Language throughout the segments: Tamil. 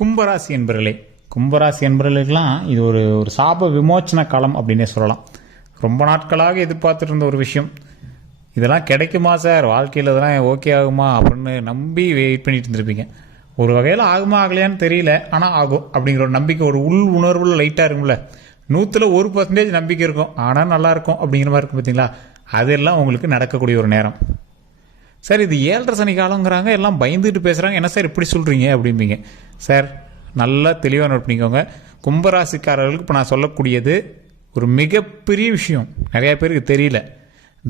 கும்பராசி என்பர்களே, கும்பராசி என்பர்களுக்கெல்லாம் இது ஒரு ஒரு சாப விமோச்சன காலம் அப்படின்னே சொல்லலாம். ரொம்ப நாட்களாக எதிர்பார்த்துட்டு இருந்த ஒரு விஷயம். இதெல்லாம் கிடைக்குமா சார், வாழ்க்கையில் இதெல்லாம் ஓகே ஆகுமா அப்படின்னு நம்பி வெயிட் பண்ணிட்டு இருந்திருப்பீங்க. ஒரு வகையில் ஆகுமா ஆகலையான்னு தெரியல, ஆனால் ஆகும் அப்படிங்கிற ஒரு நம்பிக்கை, ஒரு உள் உணர்வுல லைட்டாக இருக்கும்ல. 100% நம்பிக்கை இருக்கும், ஆனால் நல்லா இருக்கும் அப்படிங்கிற மாதிரி இருக்கும் பார்த்தீங்களா. அதெல்லாம் உங்களுக்கு நடக்கக்கூடிய ஒரு நேரம். சார் இது 7.5 சனி காலங்கிறாங்க, எல்லாம் பயந்துட்டு பேசுகிறாங்க, என்ன சார் இப்படி சொல்கிறீங்க அப்படிம்பீங்க. சார் நல்லா தெளிவாக நோட் பண்ணிக்கோங்க. கும்பராசிக்காரர்களுக்கு இப்போ நான் சொல்லக்கூடியது ஒரு மிகப்பெரிய விஷயம், நிறையா பேருக்கு தெரியல.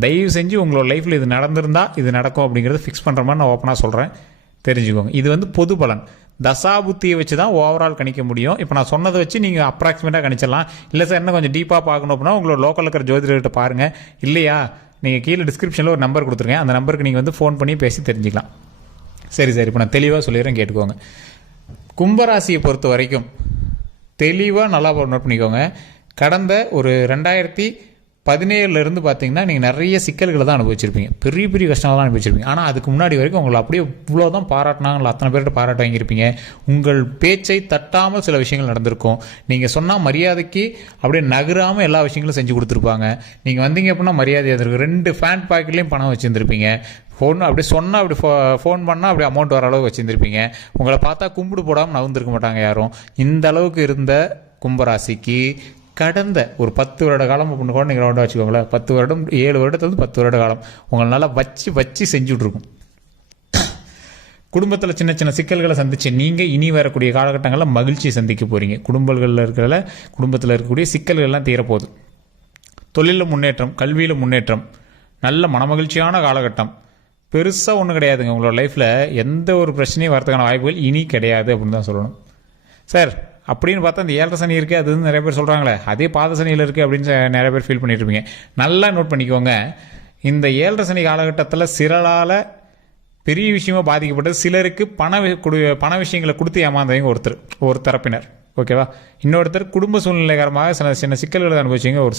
தயவு செஞ்சு உங்களோட லைஃப்பில் இது நடந்திருந்தா இது நடக்கும் அப்படிங்கிறத ஃபிக்ஸ் பண்ணுற மாதிரி நான் ஓப்பனாக சொல்கிறேன், தெரிஞ்சுக்கோங்க. இது வந்து பொது பலன், தசாபுத்தியை வச்சு தான் ஓவரால் கணிக்க முடியும். இப்போ நான் சொன்னதை வச்சு நீங்கள் அப்ராக்சிமேட்டாக கணிச்சிடலாம். இல்லை சார் இன்னும் கொஞ்சம் டீப்பாக பார்க்கணும் அப்படின்னா உங்களோட லோக்கல் இருக்கிற ஜோதிடர்கிட்ட பாருங்கள். இல்லையா, நீங்கள் கீழே டிஸ்கிரிப்ஷனில் ஒரு நம்பர் கொடுத்துருங்க, அந்த நம்பருக்கு நீங்கள் வந்து ஃபோன் பண்ணி பேசி தெரிஞ்சுக்கலாம். சரி சார், இப்போ நான் தெளிவாக சொல்லிடுறேன், கேட்டுக்கோங்க. கும்பராசியை பொறுத்த வரைக்கும் தெளிவாக நல்லா நோட் பண்ணிக்கோங்க. கடந்த ஒரு 2017 பார்த்தீங்கன்னா நீங்கள் நிறைய சிக்கல்களை தான் அனுபவிச்சிருப்பீங்க, பெரிய பெரிய கஷ்டங்கள் தான் அனுபவிச்சிருப்பீங்க. ஆனால் அதுக்கு முன்னாடி வரைக்கும் உங்களை அப்படியே இவ்வளோதான் பாராட்டினாங்களா, அத்தனை பேர்கிட்ட பாராட்டு வாங்கியிருப்பீங்க. உங்கள் பேச்சை தட்டாமல் சில விஷயங்கள் நடந்திருக்கும். நீங்கள் சொன்னால் மரியாதைக்கு அப்படியே நகராமல் எல்லா விஷயங்களும் செஞ்சு கொடுத்துருப்பாங்க. நீங்கள் வந்தீங்க அப்படின்னா மரியாதை இருந்திருக்கு. 2 ஃபேன் பாக்கெட்லேயும் பணம் வச்சுருந்துருப்பீங்க. ஃபோன் அப்படி சொன்னால் அப்படி ஃபோன் பண்ணால் அப்படி அமௌண்ட் வர அளவுக்கு வச்சுருந்துருப்பீங்க. உங்களை பார்த்தா கும்பிடு போடாமல் நவுந்திருக்க மாட்டாங்க யாரும். இந்த அளவுக்கு இருந்த கும்பராசிக்கு கடந்த ஒரு 10 வருட காலம் அப்படின்னு கூட நீங்கள் ரவுண்டாக வச்சுக்கோங்களேன். 10 வருடம் 7 வருடத்துலேருந்து 10 வருட காலம் உங்களை நல்லா வச்சு செஞ்சுட்ருக்கும். குடும்பத்தில் சின்ன சின்ன சிக்கல்களை சந்திச்சு நீங்கள் இனி வரக்கூடிய காலகட்டங்களில் மகிழ்ச்சி சந்திக்க போகிறீங்க. குடும்பத்தில் இருக்கக்கூடிய சிக்கல்கள்லாம் தீரப்போகுது. தொழிலில் முன்னேற்றம், கல்வியில் முன்னேற்றம், நல்ல மனமகிழ்ச்சியான காலகட்டம். பெருசாக ஒன்றும் கிடையாதுங்க. உங்களோட லைஃப்பில் எந்த ஒரு பிரச்சனையும் வரதுக்கான வாய்ப்புகள் இனி கிடையாது அப்படின்னு தான் சொல்லணும். சார் அப்படின்னு பார்த்தா அந்த 7.5 சனி இருக்குது, அது நிறைய பேர் சொல்கிறாங்களே, அதே பாத சனியில் இருக்குது அப்படின்னு நிறைய பேர் ஃபீல் பண்ணிட்டு இருப்பீங்க. நல்லா நோட் பண்ணிக்கோங்க. இந்த 7.5 சனி காலகட்டத்தில் சிறலால் பெரிய விஷயமா பாதிக்கப்பட்டது சிலருக்கு பண விஷயங்களை கொடுத்து ஏமாந்தவங்க ஒரு தரப்பினர், ஓகேவா. இன்னொருத்தர் குடும்ப சூழ்நிலைகரமாக சில சின்ன சிக்கல்களை அனுபவிச்சிங்க ஒரு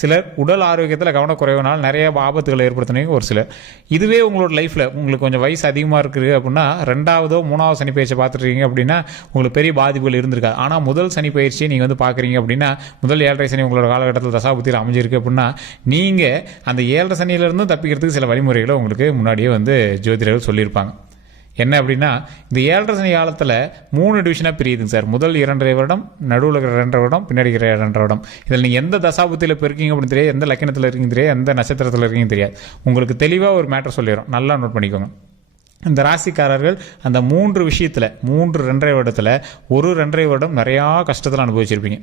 சிலர் உடல் ஆரோக்கியத்தில் கவனக்குறைவுனால் நிறைய ஆபத்துகளை ஏற்படுத்தினவங்க ஒரு சிலர். இதுவே உங்களோட லைஃப்பில் உங்களுக்கு கொஞ்சம் வயசு அதிகமாக இருக்குது அப்படின்னா 2ஆவதோ 3ஆவது சனி பயிற்சியை பார்த்துருக்கீங்க அப்படின்னா உங்களுக்கு பெரிய பாதிப்புகள் இருந்திருக்காது. ஆனால் முதல் சனி பயிற்சியை நீங்கள் வந்து பார்க்குறீங்க அப்படின்னா, முதல் 7.5 சனி உங்களோட காலகட்டத்தில் தசாபுத்தியில் அமைஞ்சிருக்கு அப்படின்னா நீங்கள் அந்த 7.5 சனியிலிருந்து தப்பிக்கிறதுக்கு சில வழிமுறைகளை உங்களுக்கு முன்னாடியே வந்து ஜோதிடர்கள் சொல்லியிருப்பாங்க. என்ன அப்படின்னா, இந்த 7.5 சனி காலத்தில் 3 டிவிஷனாக பிரியுதுங்க சார். முதல் 2.5 வருடம், நடுவில் இருக்கிற 2.5 வருடம், பின்னாடி இருக்கிற 2.5 வருடம். இதில் நீங்கள் எந்த தசாபுத்தியில் இப்போ இருக்கீங்க அப்படின்னு தெரியாது, எந்த லக்கணத்தில் இருக்கீங்க தெரியாது, எந்த நட்சத்திரத்தில் இருக்கீங்க தெரியாது. உங்களுக்கு தெளிவாக ஒரு மேட்டர் சொல்லிடும், நல்லா நோட் பண்ணிக்கோங்க. இந்த ராசிக்காரர்கள் அந்த 3 விஷயத்தில் 3 2.5 வருடத்தில் ஒரு 2.5 வருடம் நிறையா கஷ்டத்தில் அனுபவிச்சிருப்பீங்க.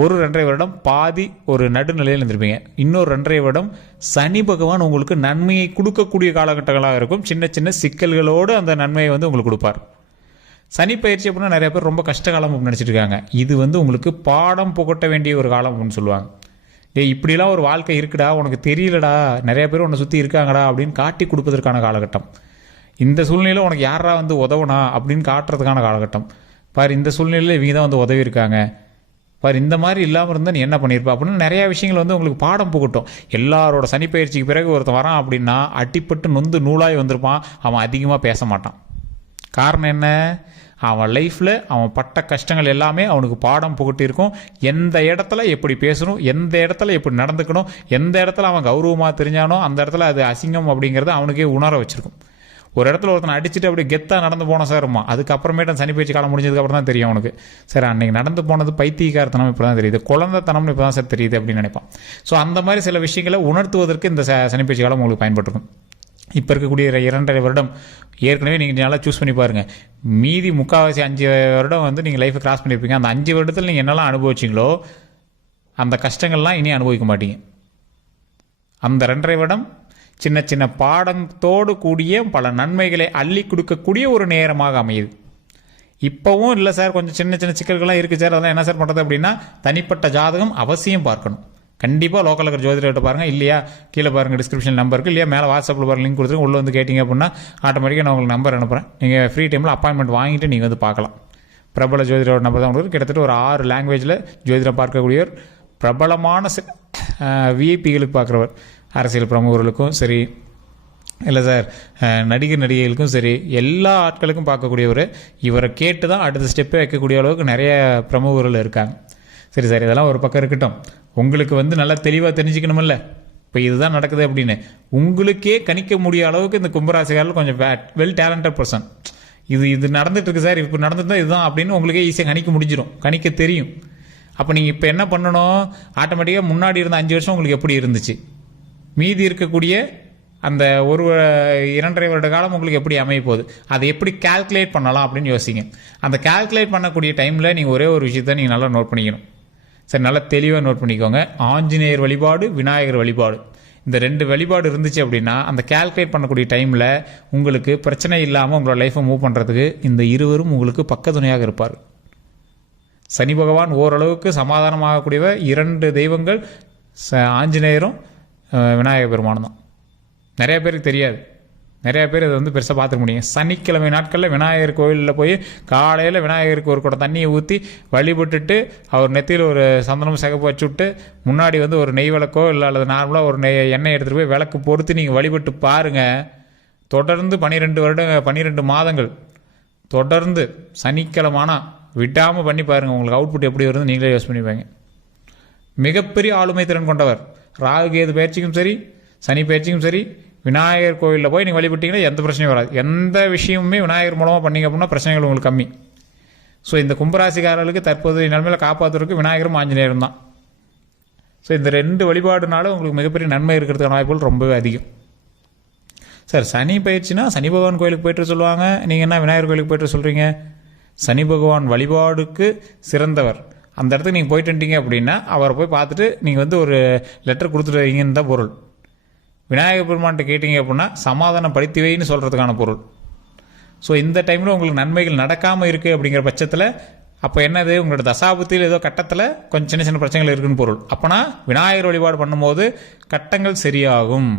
ஒரு 2.5 வருடம் பாதி ஒரு நடுநிலையில் இருந்திருப்பீங்க. இன்னொரு 2.5 வருடம் சனி பகவான் உங்களுக்கு நன்மையை கொடுக்கக்கூடிய காலகட்டங்களாக இருக்கும். சின்ன சின்ன சிக்கல்களோடு அந்த நன்மையை வந்து உங்களுக்கு கொடுப்பார். சனி பயிற்சி அப்படின்னா நிறைய பேர் ரொம்ப கஷ்ட காலம் அப்படின்னு நினச்சிட்டு இருக்காங்க. இது வந்து உங்களுக்கு பாடம் புகட்ட வேண்டிய ஒரு காலம் அப்படின்னு சொல்லுவாங்க. இப்படிலாம் ஒரு வாழ்க்கை இருக்குடா, உனக்கு தெரியலடா, நிறைய பேர் உன்னை சுற்றி இருக்காங்கடா அப்படின்னு காட்டி கொடுப்பதற்கான காலகட்டம். இந்த சூழ்நிலையில் உனக்கு யாரா வந்து உதவனா அப்படின்னு காட்டுறதுக்கான காலகட்டம். பாரு, இந்த சூழ்நிலையில் இவங்க தான் வந்து உதவி இருக்காங்க பாரு, இந்த மாதிரி இல்லாமல் இருந்தால் நீ என்ன பண்ணியிருப்பா அப்படின்னு நிறையா விஷயங்கள் வந்து உங்களுக்கு பாடம் புகட்டும். எல்லாரோட சனி பயிற்சிக்கு பிறகு ஒருத்தன் வரான் அப்படின்னா அடிப்பட்டு நொந்து நூலாய் வந்திருப்பான். அவன் அதிகமாக பேச மாட்டான். காரணம் என்ன? அவன் லைஃப்பில் அவன் பட்ட கஷ்டங்கள் எல்லாமே அவனுக்கு பாடம் புகட்டியிருக்கும். எந்த இடத்துல எப்படி பேசணும், எந்த இடத்துல எப்படி நடந்துக்கணும், எந்த இடத்துல அவன் கௌரவமாக தெரிஞ்சானோ அந்த இடத்துல அது அசிங்கம் அப்படிங்கிறத அவனுக்கே உணர வச்சிருக்கும். ஒரு இடத்துல ஒருத்தனை அடிச்சுட்டு அப்படி கெத்தாக நடந்து போனோம் சார்மா, அதுக்கப்புறமேட்டு சனி பயிற்சி காலம் முடிஞ்சதுக்கப்புறம் தான் தெரியும் அவனுக்கு. சார் அன்றைக்கி நடந்து போனது பைத்தியக்காரத்தனம் இப்போ தான் தெரியுது, குழந்தைத்தனம்னு இப்போ தான் சார் தெரியுது அப்படின்னு நினைப்பான். ஸோ அந்த மாதிரி சில விஷயங்களை உணர்த்துவதற்கு இந்த சனி பயிற்சி காலம் உங்களுக்கு பயன்பட்டுருக்கும். இப்போ இருக்கக்கூடிய 2.5 வருடம் ஏற்கனவே நீங்கள் நல்லா சூஸ் பண்ணி பாருங்கள். மீதி முக்கால்வாசி 5 வருடம் வந்து நீங்கள் லைஃப்பை கிராஸ் பண்ணியிருப்பீங்க. அந்த 5 வருடத்தில் நீங்கள் என்னெல்லாம் அனுபவிச்சிங்களோ அந்த கஷ்டங்கள்லாம் இனி அனுபவிக்க மாட்டீங்க. அந்த 2.5 வருடம் சின்ன சின்ன பாடத்தோடு கூடிய பல நன்மைகளை அள்ளி கொடுக்கக்கூடிய ஒரு நேரமாக அமையுது. இப்போவும் இல்லை சார், கொஞ்சம் சின்ன சின்ன சிக்கல்கள்லாம் இருக்குது சார், அதெல்லாம் என்ன சார் பண்ணுறது அப்படின்னா தனிப்பட்ட ஜாதகம் அவசியம் பார்க்கணும். கண்டிப்பாக லோக்கலில் இருக்கிற ஜோதிடர்கிட்ட பாருங்கள். இல்லையா கீழே பாருங்கள் டிஸ்கிரிப்ஷன் நம்பருக்கு, இல்லையா மேலே வாட்ஸ்அப்பில் பாருங்கள் லிங்க் கொடுத்துருங்க. உள்ளே வந்து கேட்டிங்க அப்படின்னா ஆட்டோமேட்டிக்காக நான் உங்களுக்கு நம்பர் அனுப்புகிறேன். நீங்கள் ஃப்ரீ டைமில் அப்பாயின்மெண்ட் வாங்கிட்டு நீங்கள் வந்து பார்க்கலாம். பிரபல ஜோதிடரோட நம்பர் தான் உங்களுக்கு. கிட்டத்தட்ட ஒரு 6 லாங்குவேஜில் ஜோதிடம் பார்க்கக்கூடியவர், பிரபலமான விஐபிகளுக்கு பார்க்குறவர், அரசியல் பிரமுகர்களுக்கும் சரி, இல்லை சார், நடிகர் நடிகைகளுக்கும் சரி எல்லா ஆட்களுக்கும் பார்க்கக்கூடியவர், இவரை கேட்டு தான் அடுத்த ஸ்டெப்பே வைக்கக்கூடிய அளவுக்கு நிறைய பிரமுகர்கள் இருக்காங்க. சரி சார், இதெல்லாம் ஒரு பக்கம் இருக்கட்டும். உங்களுக்கு நல்லா தெளிவாக தெரிஞ்சுக்கணுமில்ல இப்போ இதுதான் நடக்குது அப்படின்னு. உங்களுக்கே கணிக்க முடிய அளவுக்கு இந்த கும்பராசிக்காரர்கள் கொஞ்சம் வெல் டேலண்டட் பர்சன். இது நடந்துட்டு இருக்கு சார், இப்போ நடந்துட்டு தான் இதுதான் அப்படின்னு உங்களுக்கே ஈஸியாக கணிக்க முடிஞ்சிடும், கணிக்க தெரியும். அப்போ நீங்கள் இப்போ என்ன பண்ணணும், ஆட்டோமேட்டிக்காக முன்னாடி இருந்த 5 வருஷம் உங்களுக்கு எப்படி இருந்துச்சு, மீதி இருக்கக்கூடிய அந்த 2.5 வருட காலம் உங்களுக்கு எப்படி அமைய போகுது, அதை எப்படி கால்குலேட் பண்ணலாம் அப்படின்னு யோசிங்க. அந்த கால்குலேட் பண்ணக்கூடிய டைமில் நீங்கள் ஒரே ஒரு விஷயத்த நீங்கள் நல்லா நோட் பண்ணிக்கணும். சரி, நல்லா தெளிவாக நோட் பண்ணிக்கோங்க. ஆஞ்சநேயர் வழிபாடு, விநாயகர் வழிபாடு, இந்த 2 வழிபாடு இருந்துச்சு அப்படின்னா அந்த கால்குலேட் பண்ணக்கூடிய டைமில் உங்களுக்கு பிரச்சனை இல்லாமல் உங்களோட லைஃப்பை மூவ் பண்ணுறதுக்கு இந்த இருவரும் உங்களுக்கு பக்கத்துணையாக இருப்பார். சனி பகவான் ஓரளவுக்கு சமாதானமாகக்கூடியவர். 2 தெய்வங்கள் ஆஞ்சநேயரும் விநாயகர் பெருமானும் தான். நிறைய பேருக்கு தெரியாது, நிறைய பேர் இதை பெருசாக பார்த்துக்க முடியும். சனிக்கிழமை நாட்களில் விநாயகர் கோயிலில் போய் காலையில் விநாயகருக்கு ஒரு குடம் தண்ணியை ஊற்றி வழிபட்டுட்டு அவர் நெத்தியில் ஒரு சந்தனம் சிகப்பு வச்சு விட்டு முன்னாடி ஒரு நெய் விளக்கோ இல்லை அல்லது நார்மலாக ஒரு எண்ணெய் எடுத்துகிட்டு போய் விளக்கு பொறுத்து நீங்கள் வழிபட்டு பாருங்கள். தொடர்ந்து 12 மாதங்கள் தொடர்ந்து சனிக்கிழமானா விடாமல் பண்ணி பாருங்கள். உங்களுக்கு அவுட்புட் எப்படி வருது நீங்களே யோஸ் பண்ணிப்பாங்க. மிகப்பெரிய ஆளுமை திறன் கொண்டவர். ராகு கேது பயிற்சிக்கும் சரி, சனி பயிற்சிக்கும் சரி, விநாயகர் கோயிலில் போய் நீங்கள் வழிபட்டீங்கன்னா எந்த பிரச்சனையும் வராது. எந்த விஷயமுமே விநாயகர் மூலமாக பண்ணிங்க அப்படின்னா பிரச்சனைகள் உங்களுக்கு கம்மி. ஸோ இந்த கும்பராசிக்காரர்களுக்கு தற்போது நிலைமையில் காப்பாற்றுறதுக்கு விநாயகரும் ஆஞ்சநேயரும் தான். ஸோ இந்த 2 வழிபாடுனால உங்களுக்கு மிகப்பெரிய நன்மை இருக்கிறதுக்கான வாய்ப்புகள் ரொம்பவே அதிகம். சார், சனி பயிற்சினா சனி பகவான் கோயிலுக்கு போய்ட்டு சொல்லுவாங்க, நீங்கள் என்ன விநாயகர் கோயிலுக்கு போய்ட்டு சொல்கிறீங்க? சனி பகவான் வழிபாடுக்கு சிறந்தவர். அந்த இடத்துக்கு நீங்கள் போயிட்டு வந்துட்டீங்க அப்படின்னா அவரை போய் பார்த்துட்டு நீங்கள் ஒரு லெட்டர் கொடுத்துட்டு வைங்கன்னு தான் பொருள். விநாயகர் பெருமான்கிட்ட கேட்டிங்க அப்படின்னா சமாதானம் படுத்தி வைன்னு சொல்கிறதுக்கான பொருள். ஸோ இந்த டைமில் உங்களுக்கு நன்மைகள் நடக்காமல் இருக்குது அப்படிங்கிற பட்சத்தில் அப்போ என்னது, உங்களோட தசாபுத்தியில் ஏதோ கட்டத்தில் கொஞ்சம் சின்ன சின்ன பிரச்சனைகள் இருக்குன்னு பொருள். அப்போனா விநாயகர் வழிபாடு பண்ணும்போது கட்டங்கள் சரியாகும்,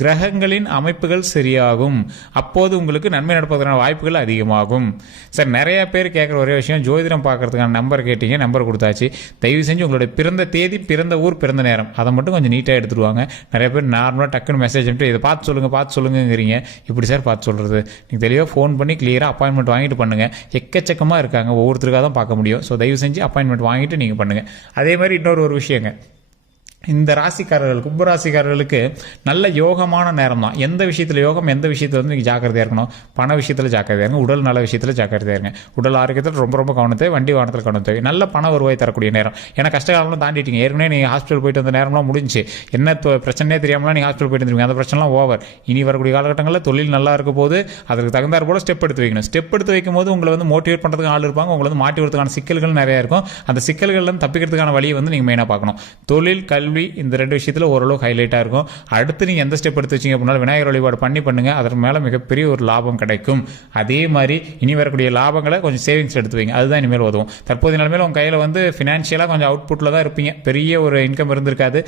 கிரகங்களின் அமைப்புகள் சரியாகும், அப்போது உங்களுக்கு நன்மை நடப்பதற்கான வாய்ப்புகள் அதிகமாகும். சார், நிறைய பேர் கேட்குற ஒரே விஷயம், ஜோதிடம் பார்க்கறதுக்கான நம்பர் கேட்டீங்க, நம்பர் கொடுத்தாச்சு. தயவு செஞ்சு உங்களுடைய பிறந்த தேதி, பிறந்த ஊர், பிறந்த நேரம் அதை மட்டும் கொஞ்சம் நீட்டாக எடுத்துருவாங்க. நிறைய பேர் நார்மலாக டக்குன்னு மெசேஜ் அனுப்பிட்டு இதை பார்த்து சொல்லுங்கிறீங்க. இப்படி சார் பார்த்து சொல்கிறது, நீங்கள் தெளிவாக ஃபோன் பண்ணி கிளியராக அப்பாயின்மெண்ட் வாங்கிட்டு பண்ணுங்கள். எக்கச்சக்கமாக இருக்காங்க, ஒவ்வொருத்தருக்காக தான் பார்க்க முடியும். ஸோ தயவு செஞ்சு அப்பாயின்மெண்ட் வாங்கிட்டு நீங்கள் பண்ணுங்கள். அதே மாதிரி இன்னொரு விஷயங்க, இந்த ராசிக்காரர்கள் கும்பராசிக்காரர்களுக்கு நல்ல யோகமான நேரம் தான். எந்த விஷயத்தில் யோகம், எந்த விஷயத்தில் நீங்கள் ஜாக்கிரதையாக இருக்கணும். பண விஷயத்தில் ஜாக்கிரதையாக இருங்க, உடல் நல விஷயத்தில் ஜாக்கிரதையாக இருங்க. உடல் ஆரோக்கியத்தில் ரொம்ப ரொம்ப கவனம் தேவை, வண்டி வாகனத்தில் கவனம் தேவை. நல்ல பண வருவாய் தரக்கூடிய நேரம். ஏன்னா கஷ்டகாலம்லாம் தாண்டிட்டீங்க. ஏற்கனவே நீங்கள் ஹாஸ்பிட்டல் போயிட்டு வந்த நேரம்லாம் முடிஞ்சு, என்ன பிரச்சனையே தெரியாமலாம் நீங்கள் ஹாஸ்பிட்டல் போயிட்டு வந்துருவீங்க. அந்த பிரச்சனைலாம் ஓவர். இனி வரக்கூடிய காலகட்டங்களில் தொழில் நல்லா இருக்க போது அதுக்கு தகுந்தாற் போல ஸ்டெப் எடுத்து வைக்கணும். ஸ்டெப் எடுத்து வைக்கும் போது உங்களை மோட்டிவேட் பண்ணுறதுக்கு ஆள் இருப்பாங்க, உங்களை மாட்டி வரதுக்கான சிக்கல்கள் நிறையா இருக்கும். அந்த சிக்கல்கள்லாம் தப்பிக்கிறதுக்கான வழியை நீங்கள் மெயினாக பார்க்கணும். தொழில், கல்வி, இந்த 2 விஷயத்தில் ஓரளவுக்கு ஹைலைட்டாக இருக்கும். அடுத்து நீங்கள் எந்த ஸ்டெப் எடுத்து வச்சிங்க அப்படின்னாலும் விநாயகர் வழிபாடு பண்ணுங்க. அதற்கு மேலே மிகப்பெரிய ஒரு லாபம் கிடைக்கும். அதே மாதிரி இனி வரக்கூடிய லாபங்களை கொஞ்சம் சேவிங்ஸ் எடுத்து வைங்க, அதுதான் இனிமேல் உதவும். தற்போதைய நிலைமையில் உங்கள் கையில் ஃபினான்ஷியலாக கொஞ்சம் அவுட்புட்டில் தான் இருப்பீங்க. பெரிய ஒரு இன்கம் இருந்திருக்காது,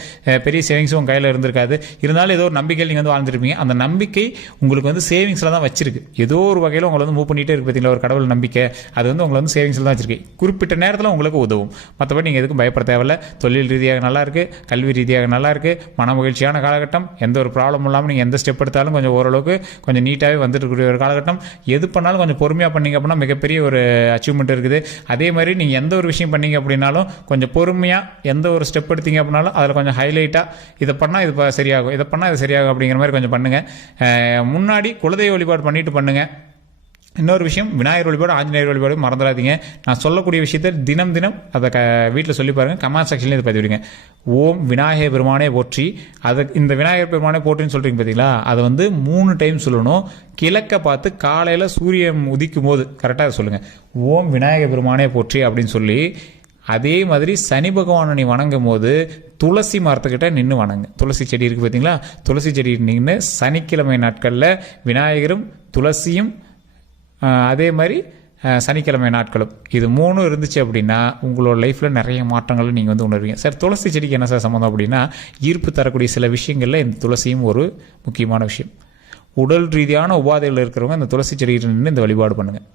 பெரிய சேவிங்ஸும் உங்கள் கையில் இருந்திருக்காது. இருந்தாலும் ஏதோ ஒரு நம்பிக்கையில் நீங்கள் வாழ்ந்துருப்பீங்க. அந்த நம்பிக்கை உங்களுக்கு சேவிங்ஸில் தான் வச்சிருக்கு. ஏதோ ஒரு வகையில் உங்களை மூவ் பண்ணிகிட்டே இருக்கு பார்த்தீங்களா, ஒரு கடவுள் நம்பிக்கை. அது உங்களை சேவிங்ஸில் தான் வச்சிருக்கு. குறிப்பிட்ட நேரத்தில் உங்களுக்கு உதவும். மற்றபடி நீங்கள் எதுக்கும் பயப்பட தேவையில்லை. தொழில் ரீதியாக நல்லா இருக்குது, கல்வி ரீதியாக நல்லா இருக்குது, மன மகிழ்ச்சியான காலகட்டம். எந்த ஒரு ப்ராப்ளம் இல்லாமல் நீங்கள் எந்த ஸ்டெப் எடுத்தாலும் கொஞ்சம் ஓரளவுக்கு கொஞ்சம் நீட்டாகவே வந்துட்டு இருக்கக்கூடிய ஒரு காலகட்டம். எது பண்ணாலும் கொஞ்சம் பொறுமையாக பண்ணீங்க அப்படின்னா மிகப்பெரிய ஒரு அச்சீவ்மெண்ட் இருக்குது. அதே மாதிரி நீங்கள் எந்த ஒரு விஷயம் பண்ணீங்க அப்படின்னாலும் கொஞ்சம் பொறுமையாக எந்த ஒரு ஸ்டெப் எடுத்தீங்க அப்படின்னாலும் அதில் கொஞ்சம் ஹைலைட்டாக இதை பண்ணால் இது சரியாகும், இதை பண்ணால் இது சரியாகும் அப்படிங்கிற மாதிரி கொஞ்சம் பண்ணுங்கள். முன்னாடி குலதெய்வ வழிபாடு பண்ணிட்டு பண்ணுங்கள். இன்னொரு விஷயம், விநாயகர் வழிபாடு, ஆஞ்சநேயர் வழிபாடு மறந்துடாதீங்க. நான் சொல்லக்கூடிய விஷயத்தை தினம் அதை வீட்டில் சொல்லி பாருங்கள். கமெண்ட் செக்ஷன்லேயும் இதை பதிவிடுங்க. ஓம் விநாயகர் பெருமானே போற்றி. அதை இந்த விநாயகர் பெருமானே போற்றின்னு சொல்கிறீங்க பார்த்தீங்களா, அதை 3 டைம் சொல்லணும். கிழக்க பார்த்து காலையில் சூரியன் உதிக்கும் போது கரெக்டாக அதை சொல்லுங்கள். ஓம் விநாயகர் பெருமானே போற்றி அப்படின்னு சொல்லி, அதே மாதிரி சனி பகவானை நீ வணங்கும் போது துளசி மரத்துக்கிட்ட நின்று வணங்க. துளசி செடி இருக்குது பார்த்தீங்களா, துளசி செடி நின்று சனிக்கிழமை நாட்களில் விநாயகரும் துளசியும் அதே மாதிரி சனிக்கிழமை நாட்களும் இது 3 இருந்துச்சு அப்படின்னா உங்களோட லைஃப்பில் நிறைய மாற்றங்களை நீங்கள் உணர்வீங்க. சார், துளசி செடிக்கு என்ன சார் சம்மந்தம் அப்படின்னா, ஈர்ப்பு தரக்கூடிய சில விஷயங்களில் இந்த துளசியும் ஒரு முக்கியமான விஷயம். உடல் ரீதியான உபாதைகள் இருக்கிறவங்க இந்த துளசி செடியில் நின்று இந்த வழிபாடு பண்ணுங்கள்.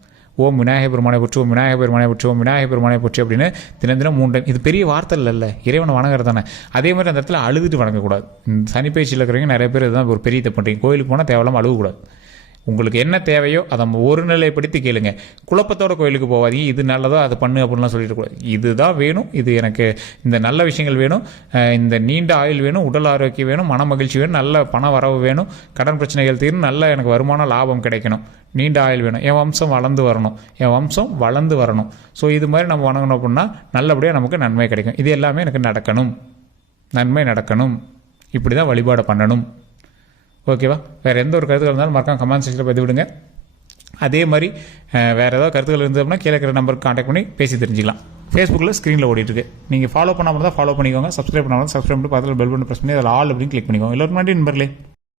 ஓம் விநாயகர் பெருமானை போற்றி, ஓம் விநாயகர் பெருமானை போற்றி, ஓம் விநாயகர் பெருமானை போற்றி அப்படின்னு தினம் தினம் 3 டைம். இது பெரிய வார்த்தை இல்லைல்ல, இறைவனை வணங்குறது தானே. அதே மாதிரி அந்த இடத்துல அழுதுட்டு வணங்கக்கூடாது. சனி பயிற்சியில் இருக்கிறவங்க நிறைய பேர் இதுதான் ஒரு பெரிய தப்பு பண்ணுறீங்க. கோயிலுக்கு போனால் தேவையில்லாமல் அழுகக்கூடாது. உங்களுக்கு என்ன தேவையோ அதை ஒரு நிலைப்படுத்தி கேளுங்க. குழப்பத்தோட கோயிலுக்கு போகாதீங்க. இது நல்லதோ அதை பண்ணு அப்படின்லாம் சொல்லிட்டு கூடாது. இதுதான் வேணும், இது எனக்கு இந்த நல்ல விஷயங்கள் வேணும், இந்த நீண்ட ஆயுள் வேணும், உடல் ஆரோக்கியம் வேணும், மன மகிழ்ச்சி வேணும், நல்ல பண வரவு வேணும், கடன் பிரச்சனைகள் தீரும், நல்ல எனக்கு வருமான லாபம் கிடைக்கணும், நீண்ட ஆயுள் வேணும், என் வம்சம் வளர்ந்து வரணும். ஸோ இது மாதிரி நம்ம வணங்கணும் அப்படின்னா நல்லபடியாக நமக்கு நன்மை கிடைக்கும். இது எல்லாமே எனக்கு நடக்கணும், நன்மை நடக்கணும், இப்படி தான் வழிபாடு பண்ணணும். ஓகேவா? வேறு எந்த ஒரு கருத்துக்கள் இருந்தாலும் மறக்காம கமெண்ட் செக்ஷனில் பதிவு விடுங்க. அதே மாதிரி வேறு ஏதாவது கருத்துக்கள் இருந்ததுன்னா கீழே இருக்கிற நம்பருக்கு கான்டாக்ட் பண்ணி பேசி தெரிஞ்சிக்கலாம். ஃபேஸ்புக்கில் ஸ்க்ரீனில் ஓடிட்டுருக்கு. நீங்கள் ஃபாலோ பண்ணாமல் தான் ஃபாலோ பண்ணிக்கோங்க. சப்ஸ்கிரைப் பண்ணாமல் சப்ஸ்கிரைப் பண்ணி பக்கத்தில் பெல் பட்டன் ப்ரெஸ் பண்ணி அதில் ஆல் அப்படின்னு கிளிக் பண்ணிக்கோங்க. எல்லோரும் முன்னாடி நண்பர்களே